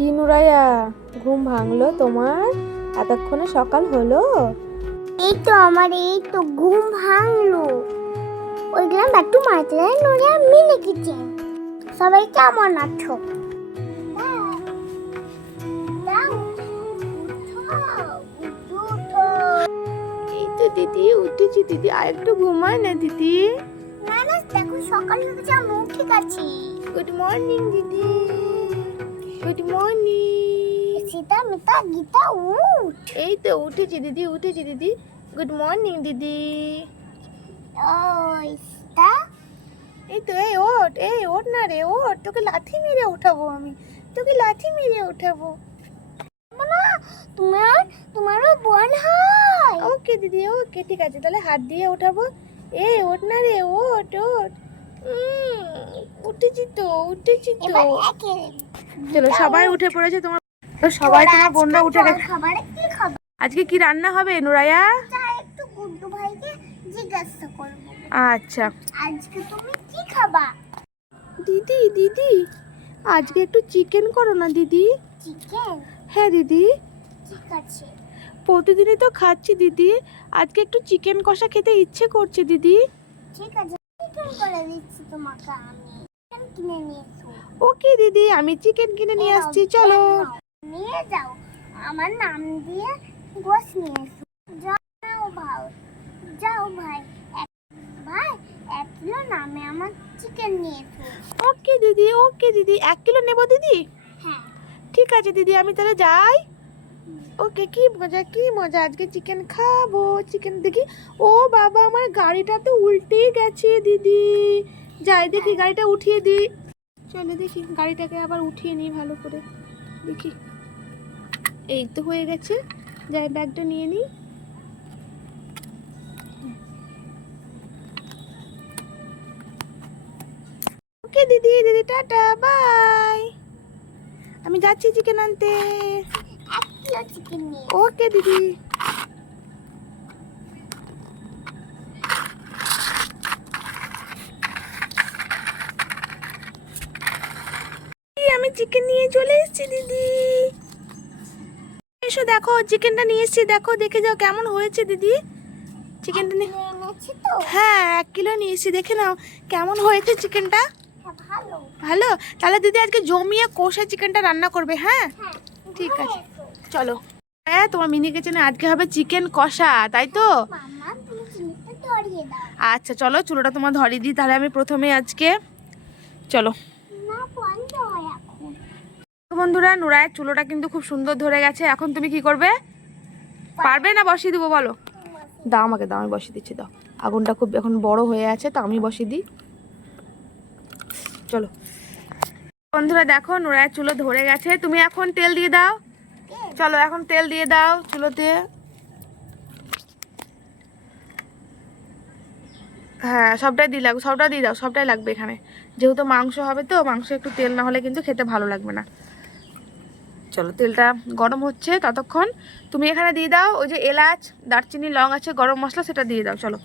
কি নুরাইয়া, ঘুম ভাঙলো তোমার? এতক্ষণে সকাল হলো? এই তো আমার ঘুম ভাঙলো। ওইগুলো একটু মারতে নুরিয়া মিলে কিচেন। সবাই কেমন আছো? এই তো দিদি উঠেছি দিদি, আর একটু ঘুমায় না দিদি। না না, দেখো সকাল হয়ে গেছে, আমি উঠে গেছি। গুড মর্নিং দিদি, গুড মর্নিং। সীতা মিতা গীতা উঠ। এই তো উঠেছি দিদি, উঠেছি দিদি। গুড মর্নিং দিদি। ওই সীতা, এই তো, এই ওঠ না রে, ওঠ, তোকে লাথি মেরে উঠাবো আমি, তোকে লাথি মেরে উঠাবো। না তোমারও বোন হয়। ওকে দিদি, ওকে, ঠিক আছে, তাহলে হাত দিয়ে ওঠাবো। এই ওঠ না রে, ওঠ ওঠ। উঠেছি তো, উঠেছি তো। এবার একে চলো সবাই উঠে পড়েছে, তোমার তো সবাই তোমার বোনরা উঠে গেছে। খাবারে কি খাবে? আজকে কি রান্না হবে নুরাইয়া? যা একটু গুড্ডু ভাইকে জিজ্ঞাসা করব। আচ্ছা আজকে তুমি কি খাবা? দিদি দিদি, আজকে একটু চিকেন করো না দিদি। চিকেন? হ্যাঁ দিদি, ঠিক আছে। প্রতিদিনই তো খাচ্ছি দিদি, আজকে একটু চিকেন কষা খেতে ইচ্ছে করছে দিদি। ঠিক আছে, চিকেন করে দিচ্ছি তোমাকে আমি। চিকেন কিনে নিয়ে এসো। ওকে দিদি, আমি চিকেন কিনে নিয়ে আসছি, চলো। নিয়ে যাও, আমার নাম দিয়ে গোশ নিয়ে এসো। যাও ভাই, যাও ভাই, ভাই 1 কিলো নামে আমার চিকেন নিয়ে এসো। ওকে দিদি, ওকে দিদি, 1 কিলো নেবো দিদি। হ্যাঁ ঠিক আছে দিদি, আমি তাহলে যাই। ওকে, কি মজা কি মজা, আজকে চিকেন খাবো। চিকেন দেখি, ও বাবা, আমার গাড়িটা তো উল্টেই গেছে দিদি। যাই দেখি গাড়িটা উঠিয়ে দিই। চলো দেখি গাড়িটাকে আবার উঠিয়ে নিই ভালো করে, দেখি। এই তো হয়ে গেছে, যাই ব্যাগটা নিয়ে নিই। ওকে দিদি, দিদি টাটা, বাই। আমি যাচ্ছি চিকেন আনতে। 1 কিলো চিকেন নিয়ে এসো। ওকে দিদি। আমি চিকেন নিয়ে চলে এসেছি দিদি। এসো দেখো, চিকেনটা নিয়ে এসেছি, দেখো, দেখে যাও কেমন হয়েছে দিদি। চিকেনটা এনেছি তো? হ্যাঁ 1 কিলো নিয়ে এসেছি, দেখে নাও কেমন হয়েছে চিকেনটা। হ্যাঁ, ভালো। ভালো, তাহলে দিদি আজকে জমিয়ে কষে চিকেনটা রান্না করবে। হ্যাঁ হ্যাঁ, ঠিক নিয়ে আছে, এসো। চলো। হ্যাঁ, তোমার মিনি কিচেনে আজকে হবে চিকেন কষা, তাই তো? মাম্মা তুমি চিনিটা ধরিয়ে দাও। আচ্ছা চলো, চুলোটা তোমার ধরিয়ে দিই তাহলে আমি প্রথমে আজকে। চলো না, বন্ধ হয় এখন। বন্ধুরা, নুরায়ের চুলোটা কিন্তু খুব সুন্দর ধরে গেছে। এখন তুমি কি করবে? পারবে না বসিয়ে দেবো বলো? দাও আমাকে, দাও, আমি বসিয়ে দিচ্ছি, দাও। আগুনটা খুব এখন বড় হয়ে আছে, তো আমি বসিয়ে দিই। চলো বন্ধুরা, দেখো নুরায়ের চুলো ধরে গেছে। তুমি এখন তেল দিয়ে দাও। চলো এখন তেল দিয়ে দাও চুলোতে। হ্যাঁ সবটাই দিয়ে লাগবে, সবটা দিয়ে দাও, সবটাই লাগবে এখানে, যেহেতু মাংস হবে তো। মাংস একটু তেল না হলে কিন্তু খেতে ভালো লাগবে না। চলো তেলটা গরম হচ্ছে, ততক্ষণ তুমি এখানে দিয়ে দাও ওই যে এলাচ, দারচিনি, লং আছে, গরম মশলা, সেটা দিয়ে দাও। চলো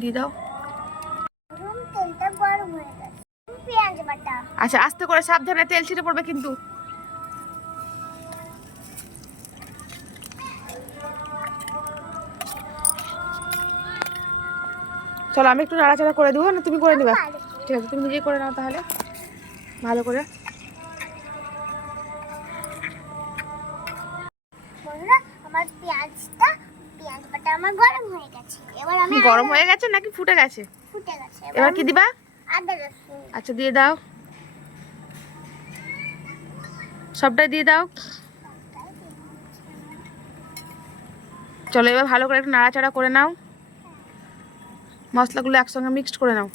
দিয়ে দাও। তেলটা গরম হয়ে গেছে। পেঁয়াজ বাটা। আচ্ছা আস্তে করে, সাবধানে, তেল ছিটে পড়বে কিন্তু। চলো আমি একটু নাড়াচাড়া করে দেবো, না তুমি করে নিবা? ঠিক আছে, তুমি নিজেই করে নাও তাহলে ভালো করে। বন্ধুরা, আমার পেঁয়াজ বাটা আমার গরম হয়ে গেছে। এবার আমি গরম হয়ে গেছে নাকি ফুটে গেছে? ফুটে গেছে। এবার কি দিবা? আদা রসুন। আচ্ছা দিয়ে দাও, সবটাই দিয়ে দাও। চলো এবার ভালো করে একটু নাড়াচাড়া করে নাও, মশলাগুলো একসঙ্গে মিক্সড করে নাও।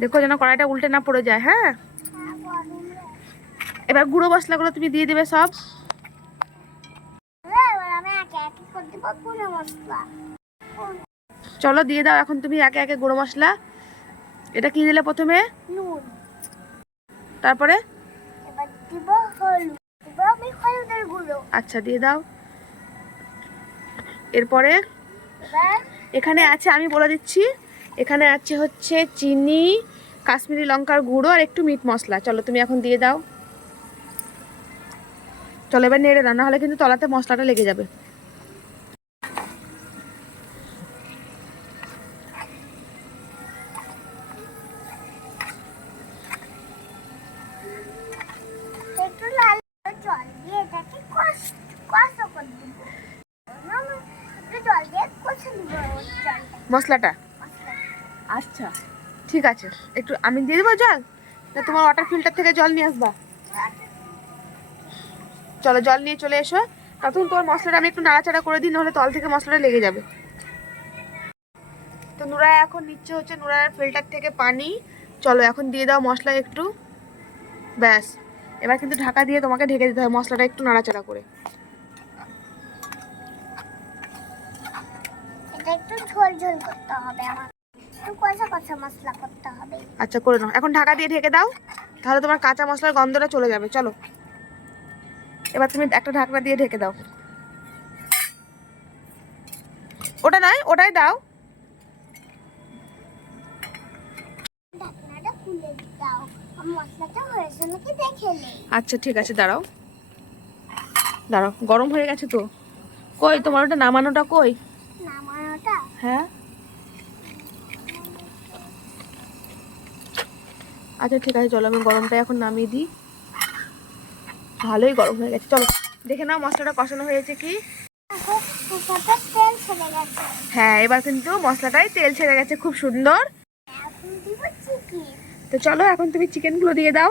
দেখো যেন কড়াইটা উল্টে না পড়ে যায়। হ্যাঁ, এবার গুঁড়ো মশলাগুলো তুমি দিয়ে দেবে সব। এবার আমি একে একে করে দেবো গুঁড়ো মশলা। চলো দিয়ে দাও এখন তুমি একে একে গুঁড়ো মশলা। এটা কি দিলে প্রথমে? নুন। তারপরে? এবার দিব হলুদ। দিব আমি হলুদের গুঁড়ো। আচ্ছা দিয়ে দাও। এরপরে এবার এখানে আছে, আমি বলে দিচ্ছি, এখানে আছে হচ্ছে চিনি, কাশ্মীরি লঙ্কার গুঁড়ো আর একটু মিট মশলা। চলো তুমি এখন দিয়ে দাও। চলো এবার নেড়ে দাও, না হলে কিন্তু তলাতে মশলাটা লেগে যাবে। একটু লাল জল দিয়ে এটাকে কষা করে দিব। একটু জল দিয়ে কষে দিব জলটা, মশলাটা। আচ্ছা ঠিক আছে, একটু আমি দিয়ে দেবো জল, না তোমার ওয়াটার ফিল্টার থেকে জল নিয়ে আসবা? চলো জল নিয়ে চলে এসো। তখন তোমার মশলাটা আমি একটু নাড়াচাড়া করে দিই, নাহলে তল থেকে মশলাটা লেগে যাবে। তো নুরায়া এখন নিচ্ছে হচ্ছে নুরায়ার ফিল্টার থেকে পানি। চলো এখন দিয়ে দাও মশলা একটু, ব্যাস। এবার কিন্তু ঢাকা দিয়ে তোমাকে ঢেকে দিতে হবে মশলাটা একটু নাড়াচাড়া করে। এটা একটু ঝোল ঝোল করতে হবে, আমার একটু কষা কষা মশলা করতে হবে। আচ্ছা করে নাও, এখন ঢাকা দিয়ে ঢেকে দাও, তাহলে তোমার কাঁচা মশলার গন্ধটা চলে যাবে। চলো এবার তুমি একটা ঢাকনা দিয়ে ঢেকে দাও। ওটা নয়, ওটাই দাও। ঢাকনাটা খুলে দাও, মশলাটা হয়েছে নাকি দেখে নেই। আচ্ছা ঠিক আছে, দাঁড়াও দাঁড়াও, গরম হয়ে গেছে তো। কই তোমার ওটা নামানোটা কই? নামানোটা হ্যাঁ আচ্ছা ঠিক আছে, চলো আমি গরমটা এখন নামিয়ে দিই। ভালোই গরম হয়ে গেছে। চলো দেখে নাও মশলাটা কষানো হয়েছে কি। মশলাটা তেল ছেড়ে গেছে। হ্যাঁ এবার কিন্তু মশলাটাই তেল ছেড়ে গেছে, খুব সুন্দর। এখন দিব চিকেন। তো চলো এখন তুমি চিকেনগুলো দিয়ে দাও।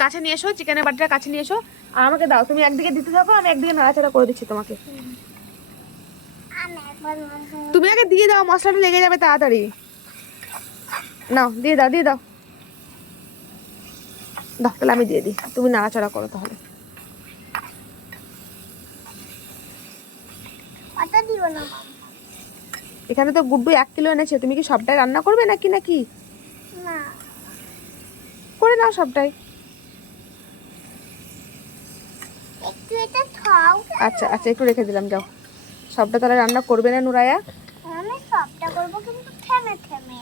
কাছে নিয়ে এসো, চিকেনের বাটিটা কাছে নিয়ে এসো, আর আমাকে দাও। তুমি একদিকে দিতে থাকো, আমি একদিকে নাড়াচাড়া করে দিচ্ছি তোমাকে। আমি একবার তুমি আগে দিয়ে দাও, মশলাটা লেগে যাবে তাড়াতাড়ি। নাও দিয়ে দাও, দিয়ে দাও। দাও তাহলে আমি দিয়ে দিই, তুমি নাড়াচাড়া করো তাহলে। ওটা দিব না মামা। এখানে তো গুড্ডু 1 কিলো এনেছে, তুমি কি সবটাই রান্না করবে নাকি? নাকি না, করে নাও সবটাই। একটু এটা খাও। আচ্ছা আচ্ছা একটু রেখে দিলাম, যাও। সবটা তাহলে রান্না করবে না নুরায়া? আমি সবটা করবো কিন্তু থেমে থেমে।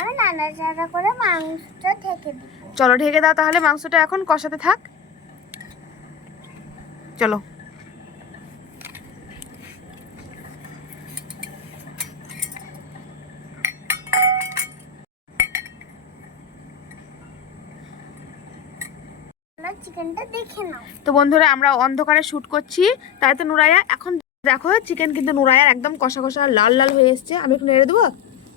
আমি নাড়াচাড়া করে মাংসটা ঢেকে দিব। চলো ঢেকে দাও তাহলে, মাংসটা এখন কষাতে থাক। চলো চিকেনটা দেখে নাও। তো বন্ধুরা আমরা অন্ধকারে শ্যুট করছি, তাই তো নুরায়া এখন দেখো চিকেন কিন্তু নুরায়ার একদম কষা কষা লাল লাল হয়ে এসছে। আমি একটু নেড়ে দেবো,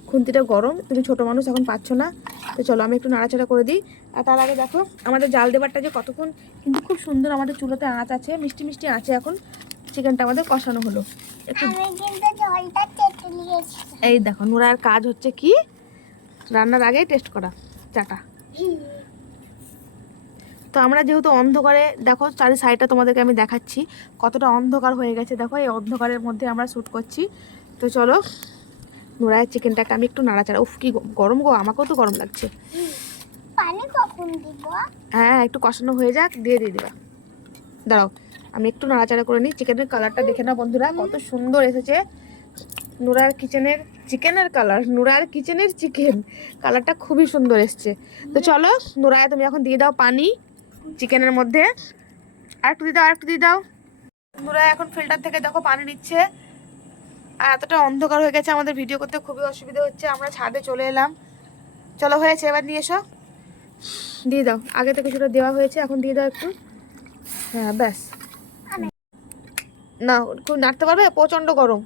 খুন্তিটা গরম, তুমি ছোট মানুষ এখন পাচ্ছ না। তো চলো আমি একটু নাড়াচাড়া করে দিই। আর তার আগে দেখো আমাদের জাল দেবারটা যে কতক্ষণ কিন্তু খুব সুন্দর, আমাদের চুলোতে আঁচ আছে, মিষ্টি মিষ্টি আছে। এখন চিকেনটা আমাদের কষানো হলো একটু। আমি কিন্তু জলটা চেটে নিয়েছি। এই দেখো নুরায়ার কাজ হচ্ছে কি, রান্নার আগেই টেস্ট করা চাটা। তো আমরা যেহেতু অন্ধকারে, দেখো চারি সাইডটা তোমাদেরকে আমি দেখাচ্ছি কতটা অন্ধকার হয়ে গেছে। দেখো এই অন্ধকারের মধ্যে আমরা শ্যুট করছি। তো চলো নুরায়ের চিকেনটাকে আমি একটু নাড়াচাড়া, উফ কি গরম গো, আমাকেও তো গরম লাগছে। পানি কখন দিব? হ্যাঁ একটু কষানো হয়ে যাক, দিয়ে দিবা। দাঁড়াও আমি একটু নাড়াচাড়া করে নিই। চিকেনের কালারটা দেখে নাও বন্ধুরা, কত সুন্দর এসেছে নুরার কিচেনের চিকেনের কালার, নুরার কিচেনের চিকেন কালারটা খুবই সুন্দর এসছে। তো চলো নুরায়া তুমি এখন দিয়ে দাও পানি চিকেনের মধ্যে, আর একটু দিয়ে দাও, আর একটু দিয়ে দাও। নুরায়া এখন ফিল্টার থেকে দেখো পানি নিচ্ছে। আর এতটা অন্ধকার হয়ে গেছে, আমাদের ভিডিও করতে খুবই অসুবিধা হচ্ছে। আমরা ছাদে চলে এলাম। চলো হয়েছে, এবার নিয়ে এসো, দিয়ে দাও। আগে থেকে কিছুটা দেওয়া হয়েছে, এখন দিয়ে দাও একটু। হ্যাঁ ব্যাস। না খুব নাড়তে পারবে, প্রচণ্ড গরম,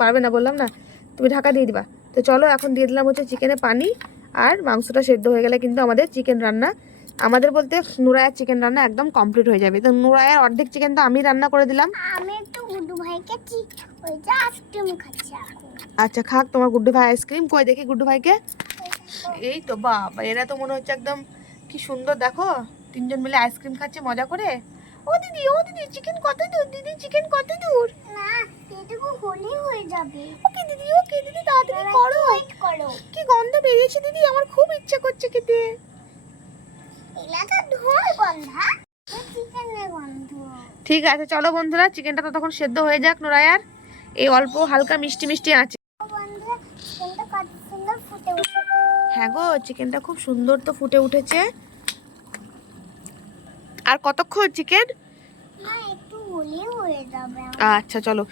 পারবে না বললাম না, তুমি ঢাকা দিয়ে দিবা। তো চলো এখন দিয়ে দিলাম হচ্ছে চিকেনে পানি, আর মাংসটা সেদ্ধ হয়ে গেলে কিন্তু আমাদের চিকেন রান্না, আমাদের বলতে নুরায়ার চিকেন রান্না একদম কমপ্লিট হয়ে যাবে। তো নুরায়ার অর্ধেক চিকেন তো আমি রান্না করে দিলাম। আমি একটু গুড্ডু ভাইকে ওই যে আইসক্রিম খাচ্ছি এখন। আচ্ছা খাক তোমার গুড্ডু ভাই আইসক্রিম, কই দেখি গুড্ডু ভাইকে। এই তো বাবা, এরা তো মনে হচ্ছে একদম কি সুন্দর, দেখো তিনজন মিলে আইসক্রিম খাচ্ছে মজা করে। ও দিদি, ও দিদি চিকেন কত দূর, দিদি চিকেন কত দূর। না, এটুকু হলি হয়ে যাবে। ওকে দিদি, ওকে দিদি তাড়াতাড়ি করো। ওয়েট করো। কি গন্ধ বেরিয়েছে দিদি, আমার খুব ইচ্ছা করছে খেতে। এলা তো ধোঁয়ার গন্ধা, চিকেনের গন্ধ। ঠিক আছে চলো বন্ধুরা, চিকেনটা তো তখন সেদ্ধ হয়ে যাক নুরায়ার, এই অল্প হালকা মিষ্টি মিষ্টি আছে। বন্ধুরা কত সুন্দর ফুটে উঠেছে। হ্যাঁ গো, চিকেনটা খুব সুন্দর তো ফুটে উঠেছে। আর কতক্ষণ চিকেন? মা একটু হলেই হয়ে যাবে। আচ্ছা চলো।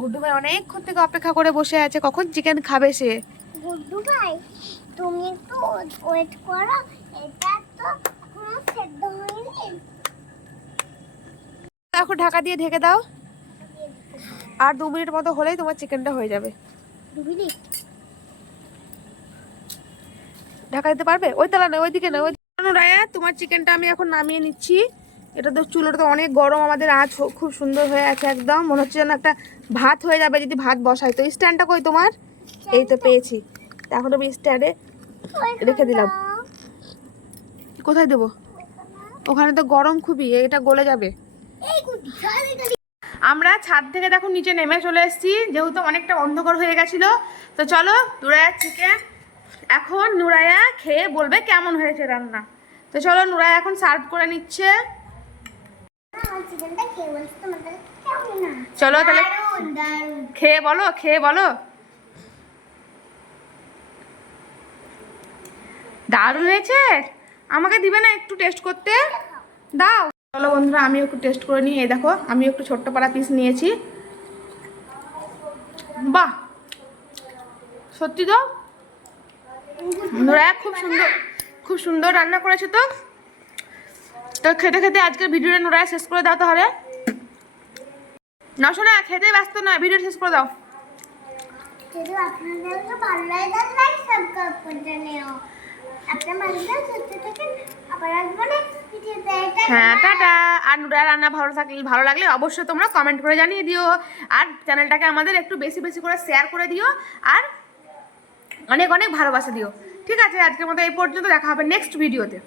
গুড্ডু ভাই অনেকক্ষণ থেকে অপেক্ষা করে বসে আছে, কখন চিকেন খাবে সে। গুড্ডু ভাই তুমি একটু ওয়েট করো, এটা তো এখনো সেদ্ধ হয়নি। এখন ঢাকা দিয়ে ঢেকে দাও, আর 2 মিনিট মতো হলেই তোমার চিকেনটা হয়ে যাবে। 2 মিনিট? ঢাকা দিতে পারবে? ওই তালা না, ওইদিকে না, ওইদিকে। রায়া, তোমার চিকেনটা আমি এখন নামিয়ে নিচ্ছি। এটা তো চুলোটা তো অনেক গরম, আমাদের আঁচ খুব সুন্দর হয়ে আছে, একদম মনে হচ্ছে যেন একটা ভাত হয়ে যাবে যদি ভাত বসাই। তো স্ট্যান্ডটা কই তোমার? এই তো পেয়েছি। তা এখন আমি স্ট্যান্ডে রেখে দিলাম। কোথায় দেবো? ওখানে তো গরম খুবই, এটা গলে যাবে। এই গুড্ডু আমরা ছাদ থেকে দেখো নিচে নেমে চলে এসেছি, যেহেতু অনেকটা অন্ধকার হয়ে গেছিল। তো চলো, নুরায়ার চিকেন এখন নুরায়া খেয়ে বলবে কেমন হয়েছে রান্না। তো চলো, নুরায়া এখন সার্ভ করে নিচ্ছে। আমার চিকেনটা খেয়ে বলছি তোমাদের কেমন না? চলো তাহলে দারুণ দারুণ। খেয়ে বলো, খেয়ে বলো। দারুণ হয়েছে। আমাকে দিবে না একটু টেস্ট করতে? দাও। চলো বন্ধুরা, আমি একটু টেস্ট করে নিই। এই দেখো, আমি একটু ছোট্ট পাড়া পিস নিয়েছি। বাহ, সত্যি তো নুরায়া খুব সুন্দর রান্না করেছে। তো তো খেতে খেতে আজকের ভিডিওটা নুরায়া শেষ করে দাও তাহলে। না শোনা, খেতে ব্যস্ত নয়, ভিডিও শেষ করে দাও। যদি আপনাদের ভালো লাগে তাহলে লাইক সাবস্ক্রাইব করে নিও। আপনার ভালো সুস্থ থাকেন, আবার আসবো নেক্সট ভিডিওতে। হ্যাঁ, টাটা। আর নুরায়া রান্না ভালো লাগলে অবশ্যই তোমরা কমেন্ট করে জানিয়ে দিও। আর চ্যানেলটাকে আমাদের একটু বেশি বেশি করে শেয়ার করে দিও, আর অনেক অনেক ভালোবাসা দিও। ঠিক আছে, আজকের মতো এই পর্যন্ত, দেখা হবে নেক্সট ভিডিওতে।